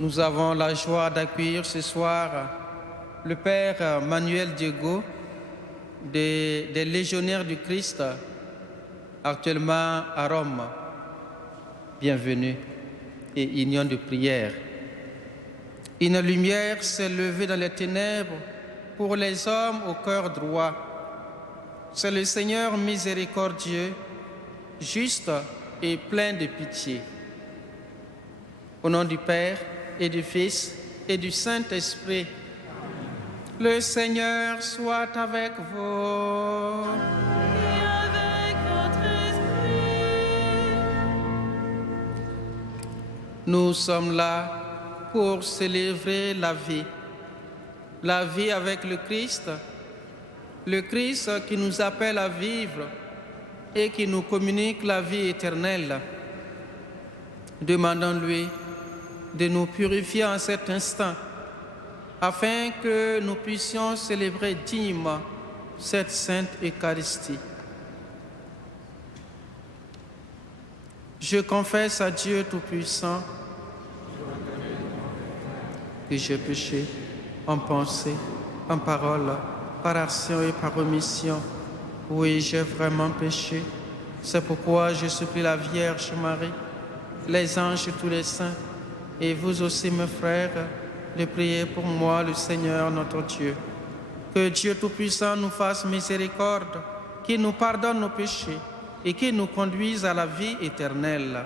Nous avons la joie d'accueillir ce soir le Père Manuel Diego des Légionnaires du Christ, actuellement à Rome. Bienvenue et union de prière. Une lumière s'est levée dans les ténèbres pour les hommes au cœur droit. C'est le Seigneur miséricordieux, juste et plein de pitié. Au nom du Père et du Fils et du Saint-Esprit, le Seigneur soit avec vous. Et avec votre esprit. Nous sommes là pour célébrer la vie avec le Christ qui nous appelle à vivre et qui nous communique la vie éternelle. Demandons-lui de nous purifier en cet instant, afin que nous puissions célébrer dignement cette sainte Eucharistie. Je confesse à Dieu Tout-Puissant que j'ai péché en pensée, en parole, par action et par omission. Oui, j'ai vraiment péché. C'est pourquoi je supplie la Vierge Marie, les anges et tous les saints, et vous aussi, mes frères, de prier pour moi, le Seigneur notre Dieu. Que Dieu Tout-Puissant nous fasse miséricorde, qu'il nous pardonne nos péchés et qu'il nous conduise à la vie éternelle.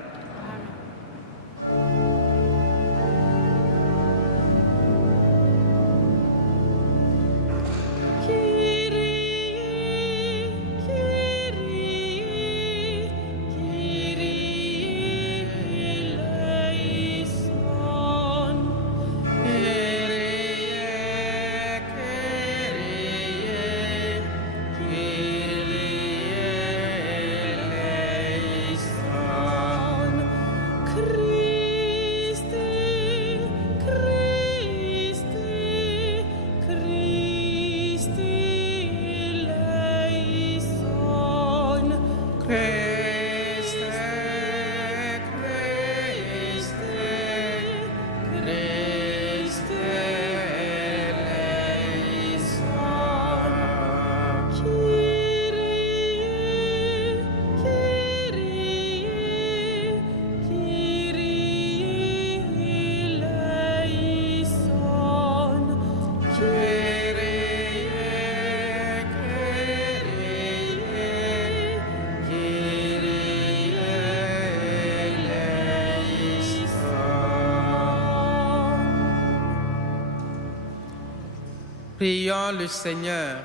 Prions le Seigneur.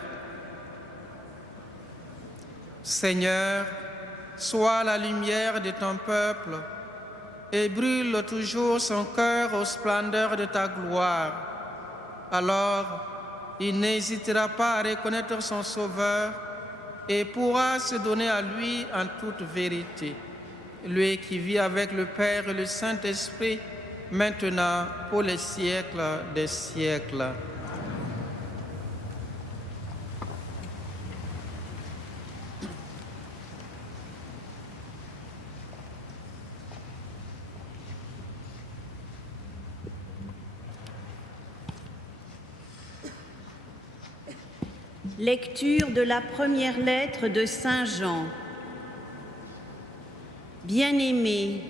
Seigneur, sois la lumière de ton peuple et brûle toujours son cœur aux splendeurs de ta gloire. Alors, il n'hésitera pas à reconnaître son Sauveur et pourra se donner à lui en toute vérité. Lui qui vit avec le Père et le Saint-Esprit, maintenant pour les siècles des siècles. Lecture de la première lettre de Saint Jean. Bien-aimés,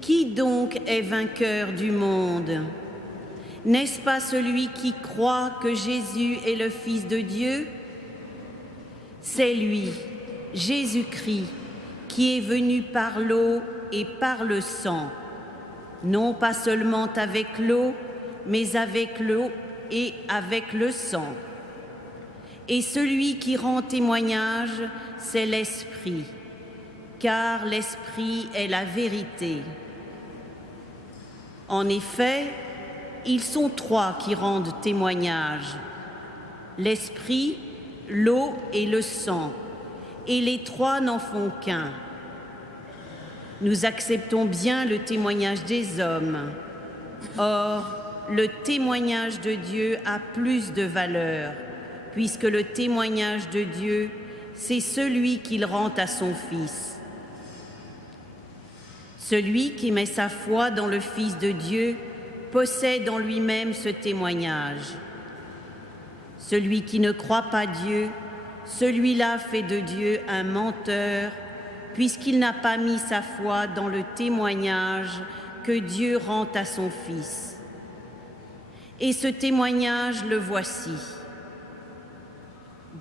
qui donc est vainqueur du monde? N'est-ce pas celui qui croit que Jésus est le Fils de Dieu? C'est lui, Jésus-Christ, qui est venu par l'eau et par le sang, non pas seulement avec l'eau, mais avec l'eau et avec le sang. Et celui qui rend témoignage, c'est l'Esprit, car l'Esprit est la vérité. En effet, ils sont trois qui rendent témoignage, l'Esprit, l'eau et le sang, et les trois n'en font qu'un. Nous acceptons bien le témoignage des hommes. Or, le témoignage de Dieu a plus de valeur, puisque le témoignage de Dieu, c'est celui qu'il rend à son Fils. Celui qui met sa foi dans le Fils de Dieu possède en lui-même ce témoignage. Celui qui ne croit pas Dieu, celui-là fait de Dieu un menteur, puisqu'il n'a pas mis sa foi dans le témoignage que Dieu rend à son Fils. Et ce témoignage, le voici.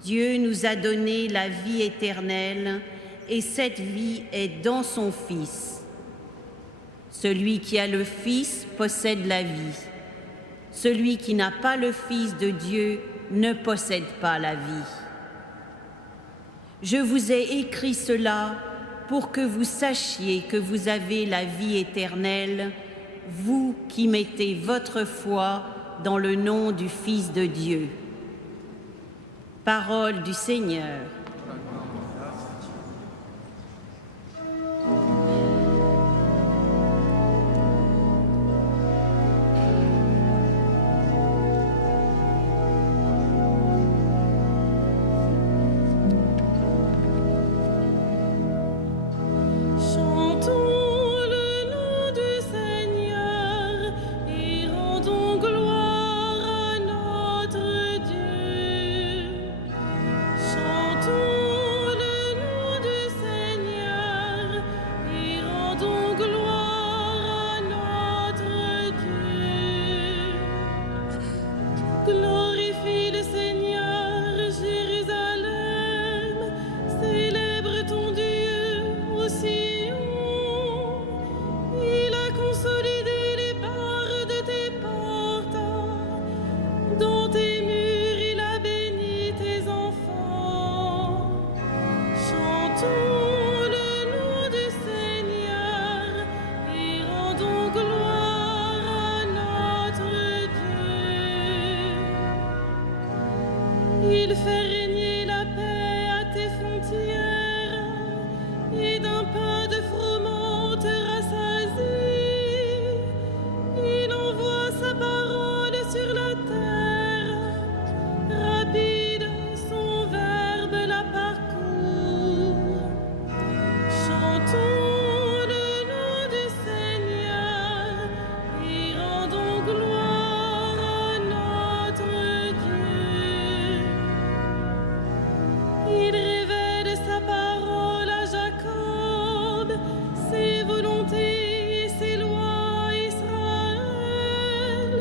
Dieu nous a donné la vie éternelle, et cette vie est dans son Fils. Celui qui a le Fils possède la vie. Celui qui n'a pas le Fils de Dieu ne possède pas la vie. Je vous ai écrit cela pour que vous sachiez que vous avez la vie éternelle, vous qui mettez votre foi dans le nom du Fils de Dieu. Parole du Seigneur. Il fait régner la paix à tes frontières, et d'un pain de froment te rassasie. Il envoie sa parole sur la terre, rapide son verbe la parcourt. Chantons le nom du Seigneur et rendons gloire à notre Dieu. Il révèle sa parole à Jacob, ses volontés et ses lois à Israël.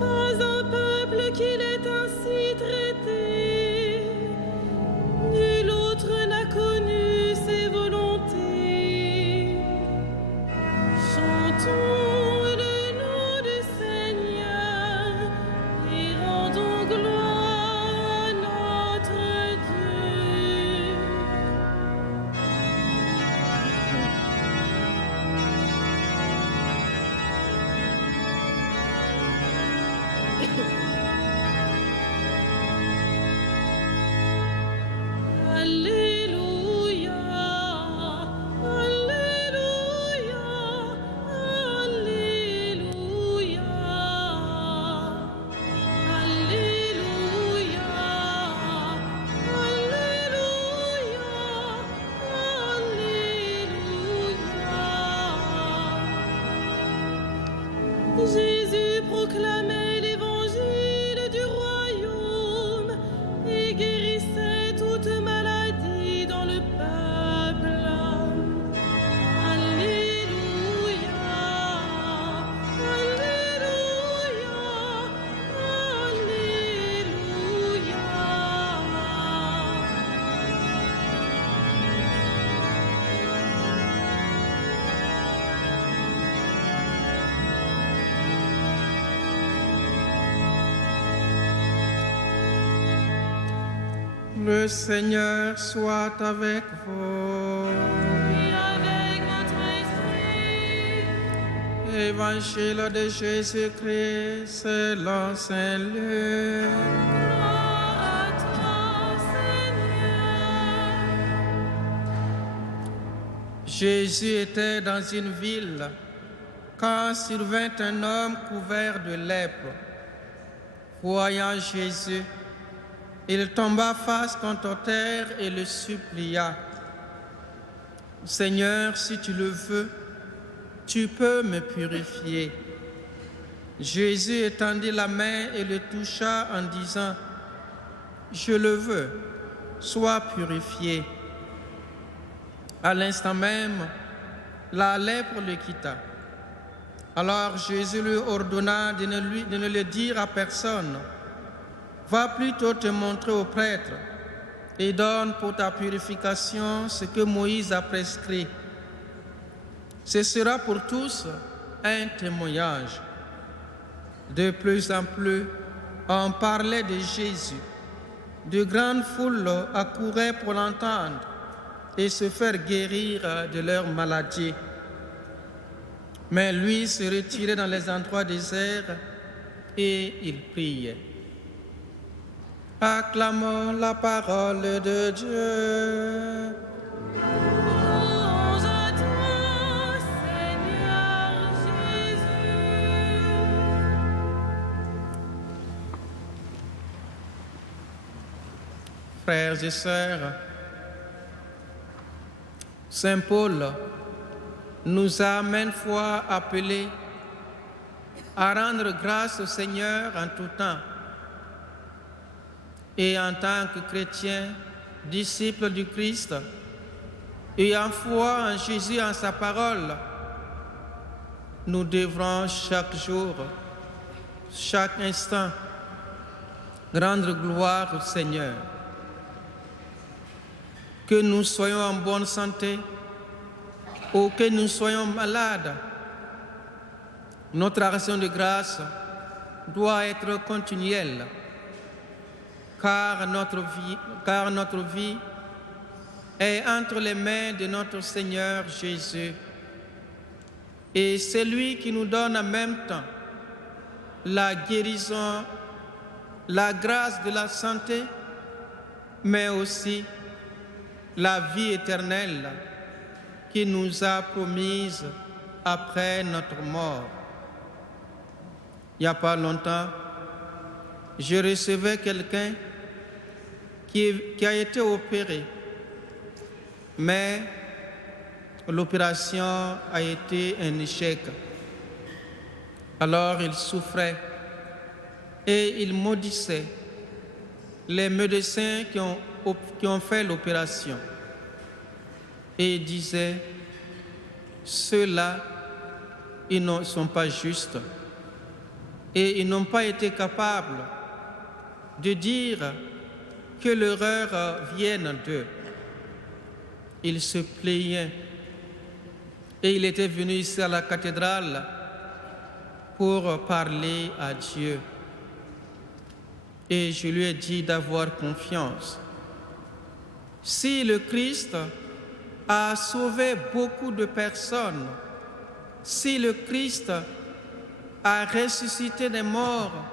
Pas un peuple qu'il ait ainsi traité, nul autre n'a connu ses volontés. Chantons le nom du Seigneur et rendons gloire à notre Dieu. Alléluia, Alléluia, Alléluia, Alléluia, Alléluia. Jésus proclamait l'évangile du royaume et guérissait toute maladie dans le peuple. Alléluia, Alléluia, Le Seigneur soit avec vous. et avec votre esprit. Évangile de Jésus-Christ selon Saint Luc. Gloire à toi, Seigneur. Jésus était dans une ville quand survint un homme couvert de lèpre. Voyant Jésus, il tomba face contre terre et le supplia. « Seigneur, si tu le veux, tu peux me purifier. » Jésus étendit la main et le toucha en disant, « Je le veux, sois purifié. » À l'instant même, la lèpre le quitta. Alors Jésus lui ordonna de ne le dire à personne. « Va plutôt te montrer au prêtre et donne pour ta purification ce que Moïse a prescrit. Ce sera pour tous un témoignage. » De plus en plus, on parlait de Jésus. De grandes foules accouraient pour l'entendre et se faire guérir de leurs maladies. Mais lui se retirait dans les endroits déserts et il priait. Acclamons la parole de Dieu. Louange à toi, Seigneur Jésus. Frères et sœurs, Saint Paul nous a maintes fois appelés à rendre grâce au Seigneur en tout temps. Et en tant que chrétiens, disciples du Christ, et en foi en Jésus et en sa parole, nous devrons chaque jour, chaque instant, rendre gloire au Seigneur. Que nous soyons en bonne santé ou que nous soyons malades, notre action de grâce doit être continuelle, car notre vie est entre les mains de notre Seigneur Jésus. Et c'est lui qui nous donne en même temps la guérison, la grâce de la santé, mais aussi la vie éternelle qui nous a promise après notre mort. Il n'y a pas longtemps, je recevais quelqu'un qui a été opéré, mais l'opération a été un échec. Alors il souffrait et il maudissait les médecins qui ont fait l'opération. Et il disait, ceux-là, ils ne sont pas justes. Et ils n'ont pas été capables de dire que l'erreur vienne d'eux. Il se plaignait. Et il était venu ici à la cathédrale pour parler à Dieu. Et je lui ai dit d'avoir confiance. Si le Christ a sauvé beaucoup de personnes, si le Christ a ressuscité des morts,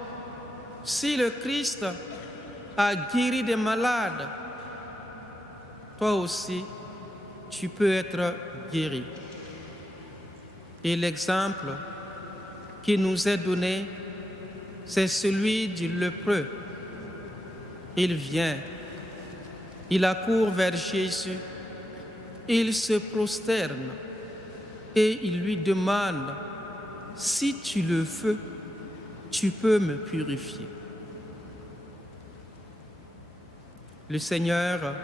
si le Christ a guéri des malades, toi aussi, tu peux être guéri. Et l'exemple qui nous est donné, c'est celui du lépreux. Il vient, il accourt vers Jésus, il se prosterne et il lui demande, si tu le veux, tu peux me purifier. Le Seigneur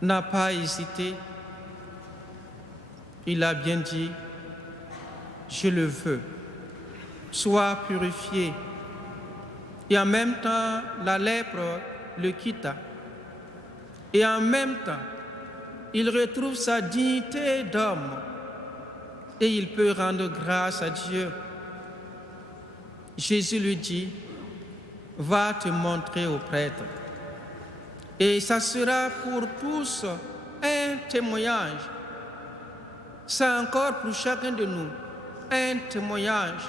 n'a pas hésité. Il a bien dit, je le veux, sois purifié. Et en même temps, la lèpre le quitta. Et en même temps, il retrouve sa dignité d'homme et il peut rendre grâce à Dieu. Jésus lui dit, va te montrer au prêtre. Et ça sera pour tous un témoignage. C'est encore pour chacun de nous un témoignage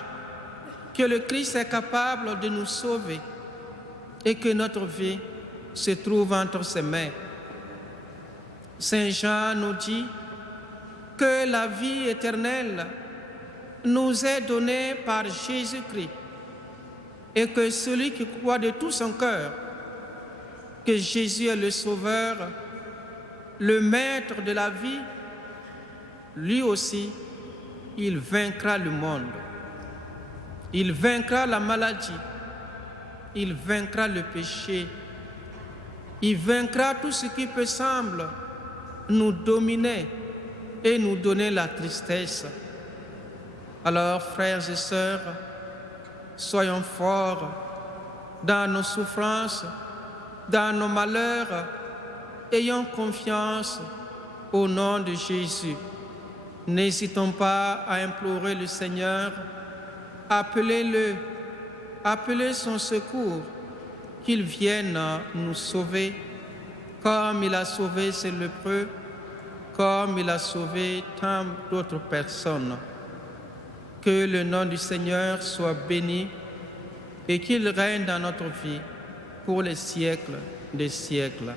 que le Christ est capable de nous sauver et que notre vie se trouve entre ses mains. Saint Jean nous dit que la vie éternelle nous est donnée par Jésus-Christ et que celui qui croit de tout son cœur que Jésus est le Sauveur, le Maître de la vie, lui aussi, il vaincra le monde. Il vaincra la maladie. Il vaincra le péché. Il vaincra tout ce qui peut sembler nous dominer et nous donner la tristesse. Alors, frères et sœurs, soyons forts dans nos souffrances, dans nos malheurs. Ayons confiance au nom de Jésus. N'hésitons pas à implorer le Seigneur. Appelez-le, appelez son secours, qu'il vienne nous sauver, comme il a sauvé ces lépreux, comme il a sauvé tant d'autres personnes. Que le nom du Seigneur soit béni et qu'il règne dans notre vie pour les siècles des siècles.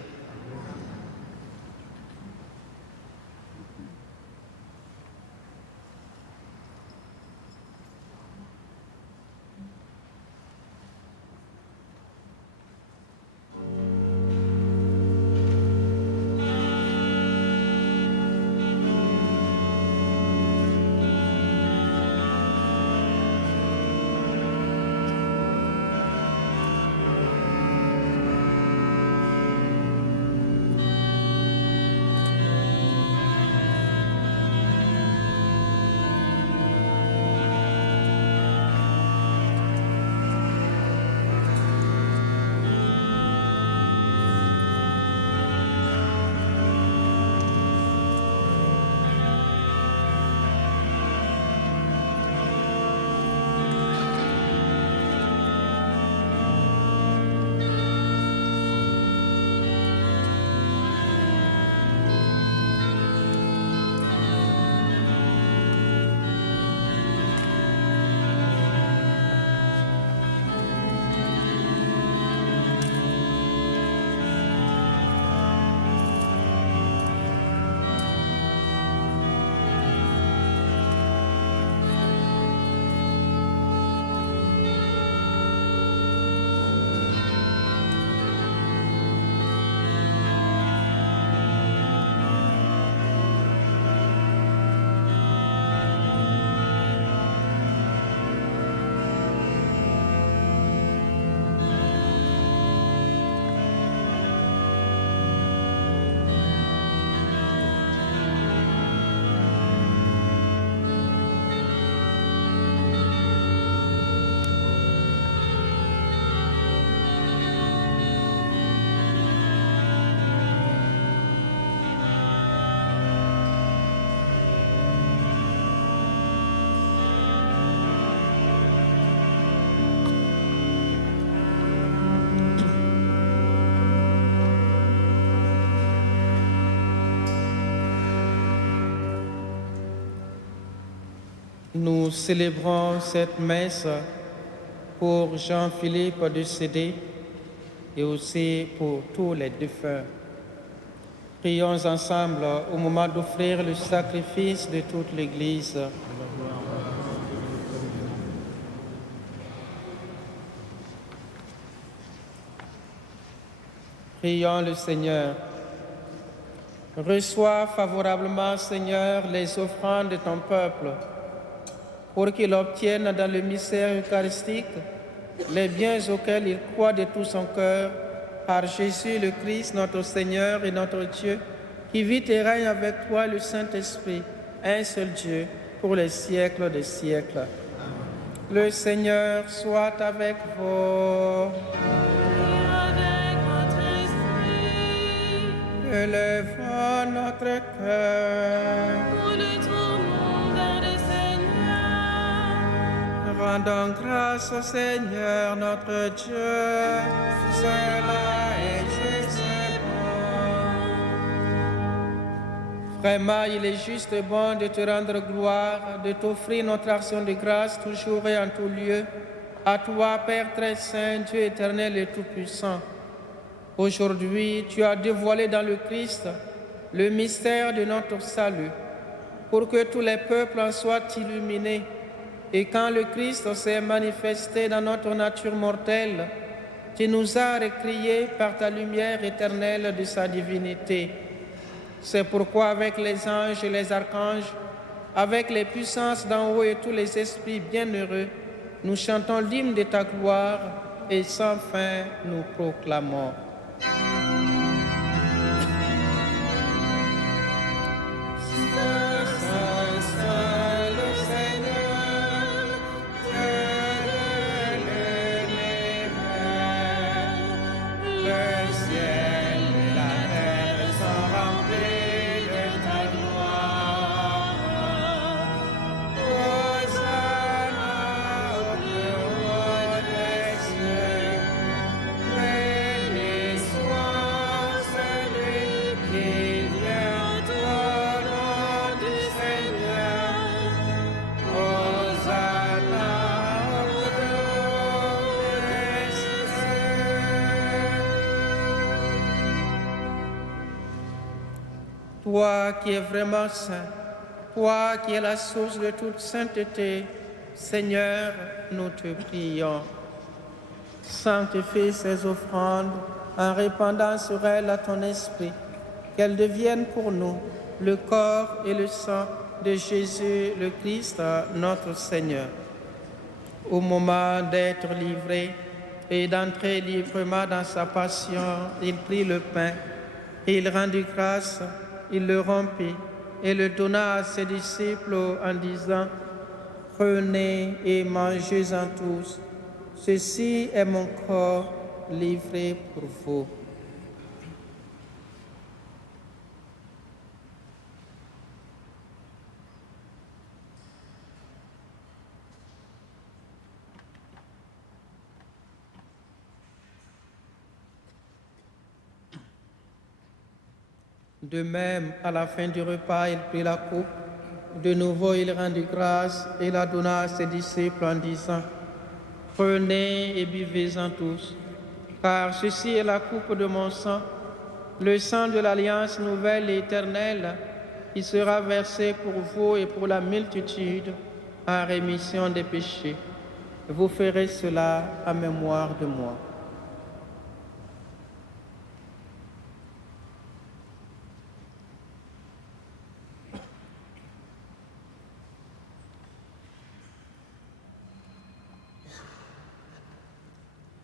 Nous célébrons cette messe pour Jean-Philippe décédé et aussi pour tous les défunts. Prions ensemble au moment d'offrir le sacrifice de toute l'Église. Prions le Seigneur. Reçois favorablement, Seigneur, les offrandes de ton peuple, pour qu'il obtienne dans le mystère eucharistique les biens auxquels il croit de tout son cœur, par Jésus le Christ, notre Seigneur et notre Dieu, qui vit et règne avec toi, le Saint-Esprit, un seul Dieu, pour les siècles des siècles. Le Seigneur soit avec vous. Élevons notre cœur. Nous le tournons vers le Seigneur. Rendons grâce au Seigneur notre Dieu. Cela est juste et bon. Vraiment, il est juste et bon de te rendre gloire, de t'offrir notre action de grâce toujours et en tout lieu. À toi, Père très saint, Dieu éternel et tout-puissant. Aujourd'hui, tu as dévoilé dans le Christ le mystère de notre salut, pour que tous les peuples en soient illuminés. Et quand le Christ s'est manifesté dans notre nature mortelle, tu nous as récriés par ta lumière éternelle de sa divinité. C'est pourquoi avec les anges et les archanges, avec les puissances d'en haut et tous les esprits bienheureux, nous chantons l'hymne de ta gloire et sans fin nous proclamons. Toi qui es vraiment saint, toi qui es la source de toute sainteté, Seigneur, nous te prions. Sanctifie ces offrandes en répandant sur elles à ton esprit, qu'elles deviennent pour nous le corps et le sang de Jésus le Christ, notre Seigneur. Au moment d'être livré et d'entrer librement dans sa passion, il prit le pain, et il rendit grâce, il le rompit et le donna à ses disciples en disant: Prenez et mangez-en tous. Ceci est mon corps livré pour vous. De même, à la fin du repas, il prit la coupe. De nouveau, il rendit grâce et la donna à ses disciples en disant: Prenez et buvez-en tous, car ceci est la coupe de mon sang, le sang de l'alliance nouvelle et éternelle, qui sera versé pour vous et pour la multitude en rémission des péchés. Vous ferez cela en mémoire de moi.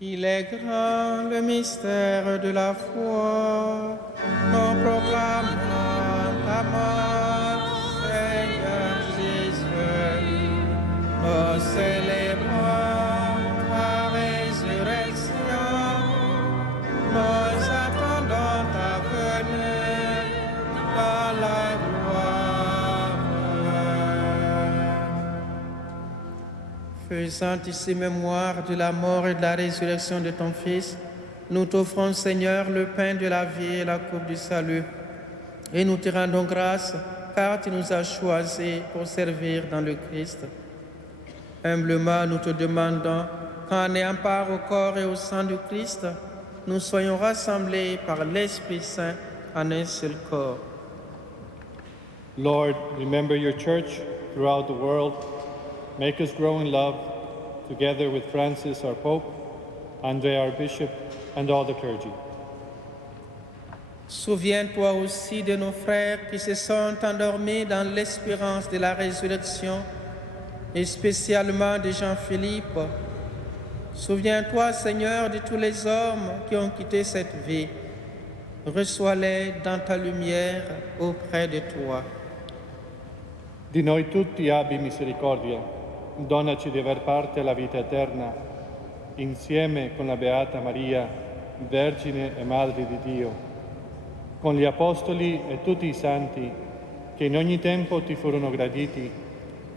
Il est grand le mystère de la foi. Nous proclamons ta mort, Seigneur Jésus. Nous célébrons ta résurrection. Nous attendons ta venue dans la gloire. Faisant ici mémoire de la mort et de la résurrection de ton Fils, nous t'offrons, Seigneur, le pain de la vie et la coupe du salut. Et nous te rendons grâce, car tu nous as choisis pour servir dans le Christ. Humblement, nous te demandons qu'en ayant part au corps et au sang du Christ, nous soyons rassemblés par l'Esprit Saint en un seul corps. Lord, remember your church throughout the world. Make us grow in love, together with Francis, our Pope, André, our Bishop, and all the clergy. Souviens-toi aussi de nos frères qui se sont endormis dans l'espérance de la résurrection, et spécialement de Jean-Philippe. Souviens-toi, Seigneur, de tous les hommes qui ont quitté cette vie. Reçois-les dans ta lumière auprès de toi. Di noi tutti abbi misericordia, donaci di aver parte alla vita eterna, insieme con la Beata Maria, Vergine e Madre di Dio, con gli Apostoli e tutti i Santi che in ogni tempo ti furono graditi,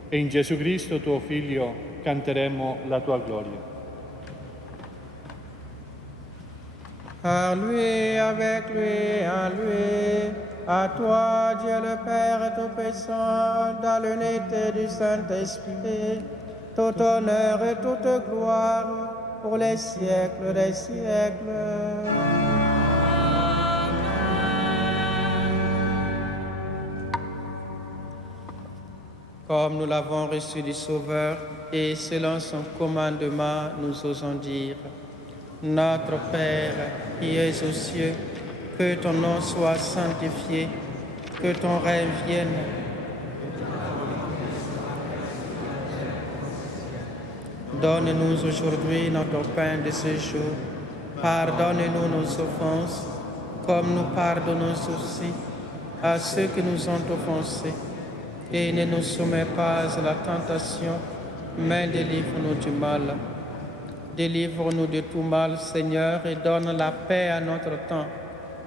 e in Gesù Cristo tuo Figlio canteremo la tua gloria. Par lui, avec lui, en lui, à toi, Dieu le Père Tout-Puissant, dans l'unité du Saint-Esprit, tout honneur et toute gloire pour les siècles des siècles. Comme nous l'avons reçu du Sauveur et selon son commandement, nous osons dire: Notre Père qui es aux cieux, que ton nom soit sanctifié, que ton règne vienne. Donne-nous aujourd'hui notre pain de ce jour. Pardonne-nous nos offenses, comme nous pardonnons aussi à ceux qui nous ont offensés. Et ne nous soumets pas à la tentation, mais délivre-nous du mal. Délivre-nous de tout mal, Seigneur, et donne la paix à notre temps.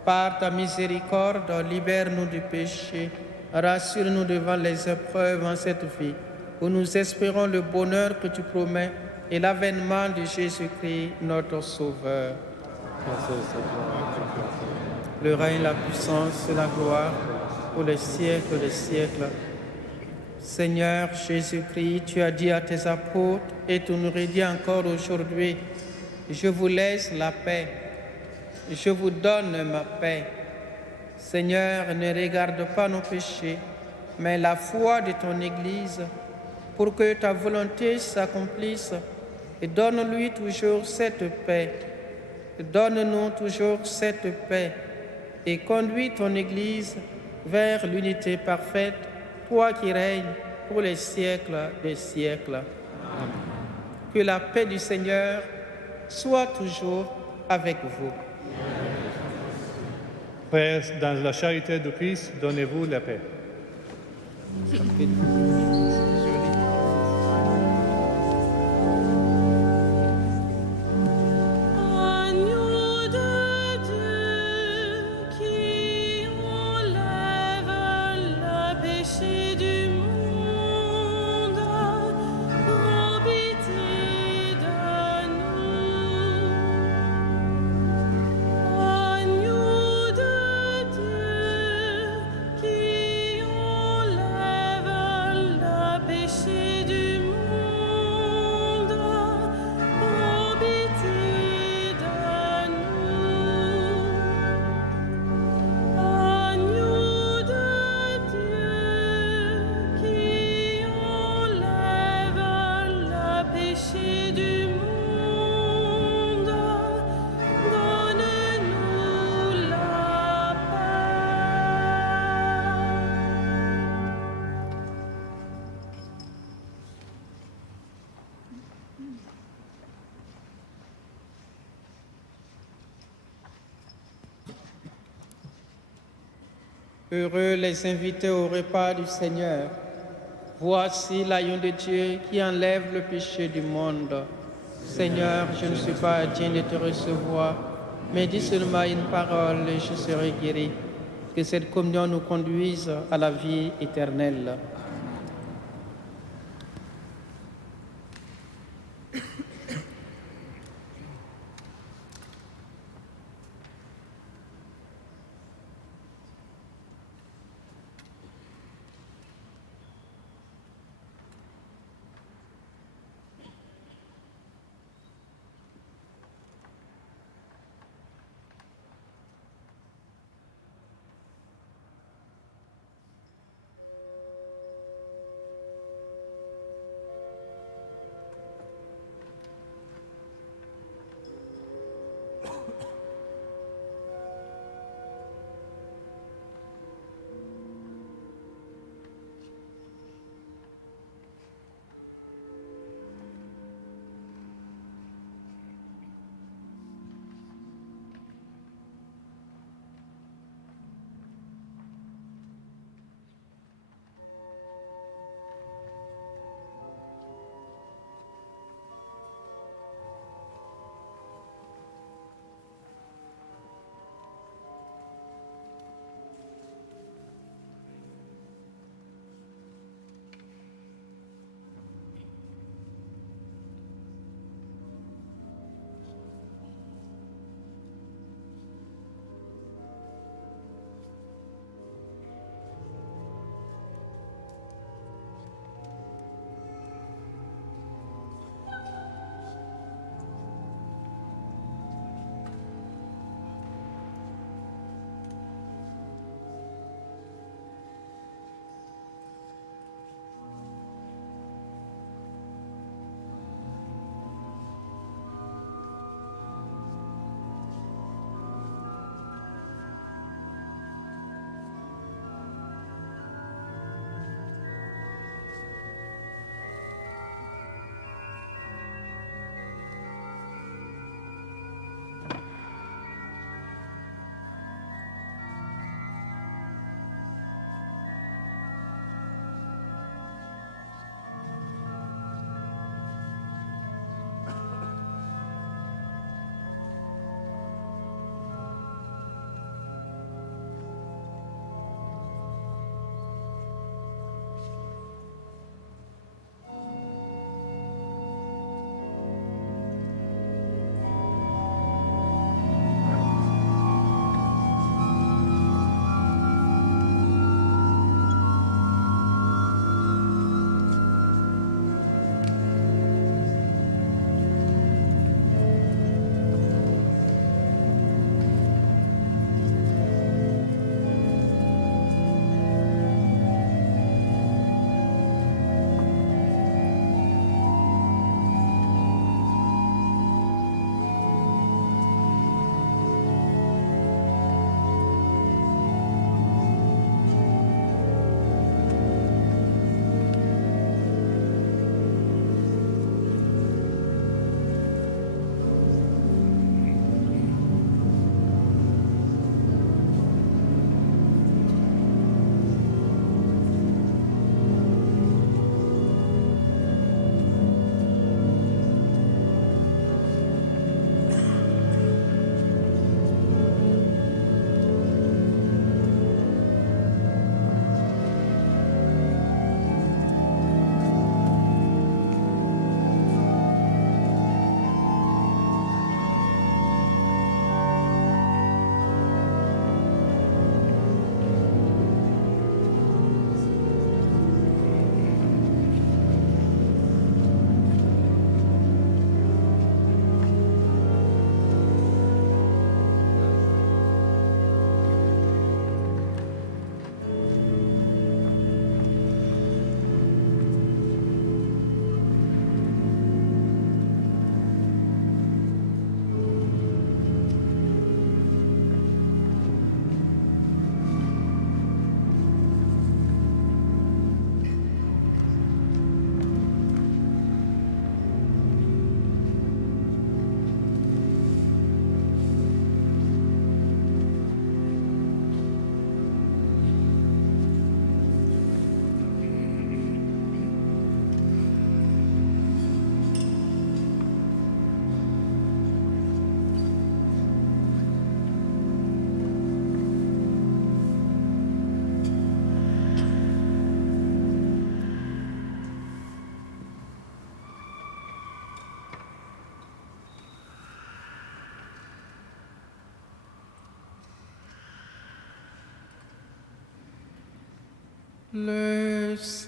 Par ta miséricorde, libère-nous du péché. Rassure-nous devant les épreuves en cette vie, où nous espérons le bonheur que tu promets et l'avènement de Jésus-Christ, notre Sauveur. Le règne, la puissance et la gloire pour les siècles des siècles. Seigneur Jésus-Christ, tu as dit à tes apôtres et tu nous redis encore aujourd'hui, je vous laisse la paix, je vous donne ma paix. Seigneur, ne regarde pas nos péchés, mais la foi de ton Église, pour que ta volonté s'accomplisse, et donne-lui toujours cette paix. Donne-nous toujours cette paix, et conduis ton Église vers l'unité parfaite, toi qui règnes pour les siècles des siècles. Amen. Que la paix du Seigneur soit toujours avec vous. Frères, dans la charité du Christ, donnez-vous la paix. Agneau de Dieu qui enlève le péché du monde, prends pitié de nous. Agneau de Dieu qui enlève le péché du monde, prends pitié de nous. Agneau de Dieu qui enlève le péché du monde, donne-nous la paix. Heureux les invités au repas du Seigneur. Voici l'agneau de Dieu qui enlève le péché du monde. Seigneur, je ne suis pas digne de te recevoir, mais dis seulement une parole et je serai guéri. Que cette communion nous conduise à la vie éternelle. Le Seigneur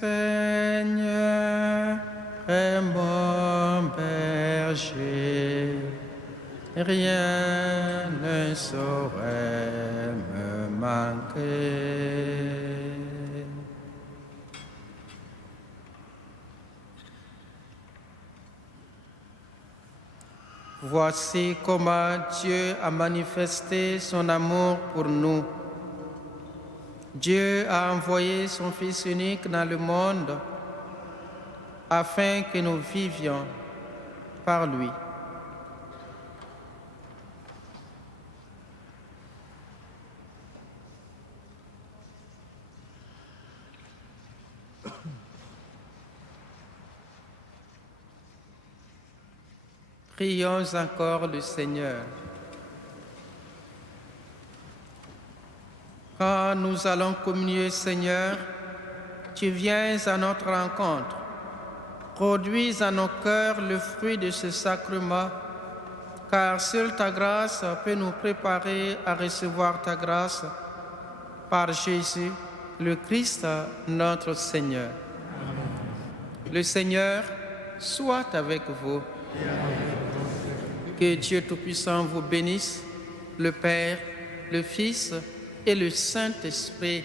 est mon berger, rien ne saurait me manquer. Voici comment Dieu a manifesté son amour pour nous. Dieu a envoyé son Fils unique dans le monde afin que nous vivions par lui. Prions encore le Seigneur. Quand nous allons communier, Seigneur, tu viens à notre rencontre. Produis à nos cœurs le fruit de ce sacrement, car seule ta grâce peut nous préparer à recevoir ta grâce par Jésus, le Christ, notre Seigneur. Le Seigneur soit avec vous. Que Dieu Tout-Puissant vous bénisse, le Père, le Fils et le Saint-Esprit.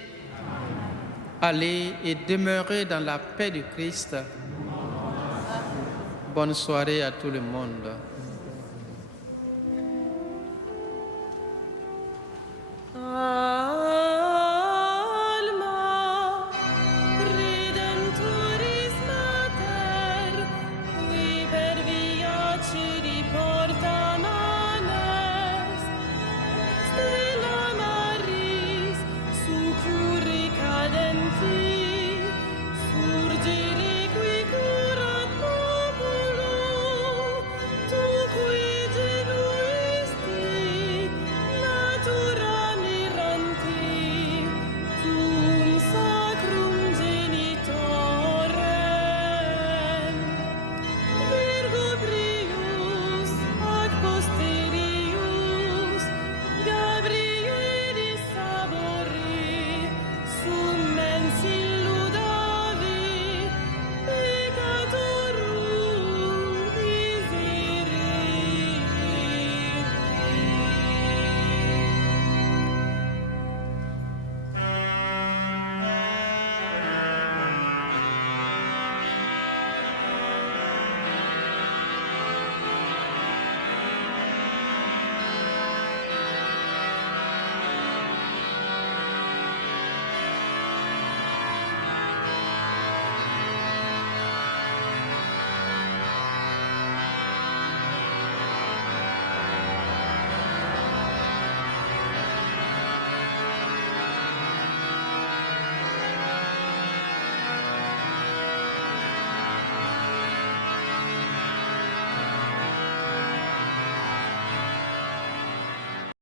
Allez et demeurez dans la paix du Christ. Bonne soirée à tout le monde.